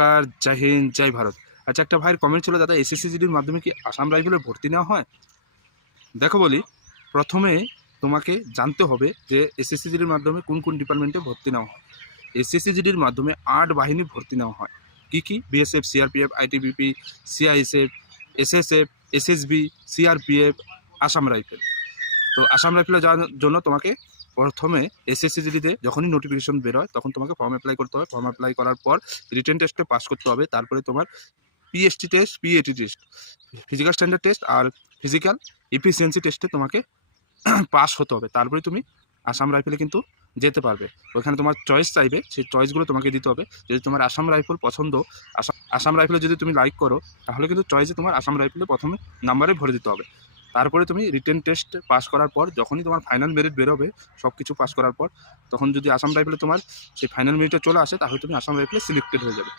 নমস্কার, জয় হিন্দ, জয় ভারত। আচ্ছা, একটা ভাইয়ের কমেন্ট ছিল, দাদা এসএসসি-জিডির মাধ্যমে কি আসাম রাইফেলে ভর্তি নেওয়া হয়? দেখো বলি, প্রথমে তোমাকে জানতে হবে যে এসএসসি-জিডির মাধ্যমে কোন কোন ডিপার্টমেন্টে ভর্তি নেওয়া হয়। এসএসসি-জিডির মাধ্যমে 8 বাহিনী ভর্তি নেওয়া হয়। কি BSF, CRPF, ITBP, CISF, SSF, SSB, CRPF, Assam rifle. তো আসাম রাইফেলে যাওয়ার জন্য তোমাকে প্রথমে এসএসসি-জিডিতে যখনই নোটিফিকেশন বের হয় তখন তোমাকে ফর্ম অ্যাপ্লাই করতে হবে। ফর্ম অ্যাপ্লাই করার পর রিটেন টেস্টে পাস করতে হবে। তারপরে তোমার PST test, PAT test, physical standard test আর ফিজিক্যাল এফিসিয়েন্সি টেস্টে তোমাকে পাস হতে হবে। তারপরে তুমি আসাম রাইফেলে কিন্তু যেতে পারবে। ওখানে তোমার চয়েস চাইবে, সেই চয়েসগুলো তোমাকে দিতে হবে। যদি তোমার আসাম রাইফেল পছন্দ, আসাম রাইফেলে যদি তুমি লাইক করো, তাহলে কিন্তু চয়েসে তোমার আসাম রাইফেলে প্রথমে নাম্বারে ভরে দিতে হবে। তারপরে তুমি রিটেন টেস্ট পাস করার পর যখনই তোমার ফাইনাল মেরিট বেরোবে, সব কিছু পাস করার পর, তখন যদি আসাম রাইফেলে তোমার সেই ফাইনাল মেরিটে চলে আসে, তাহলে তুমি আসাম রাইফেলে সিলেক্টেড হয়ে যাবে।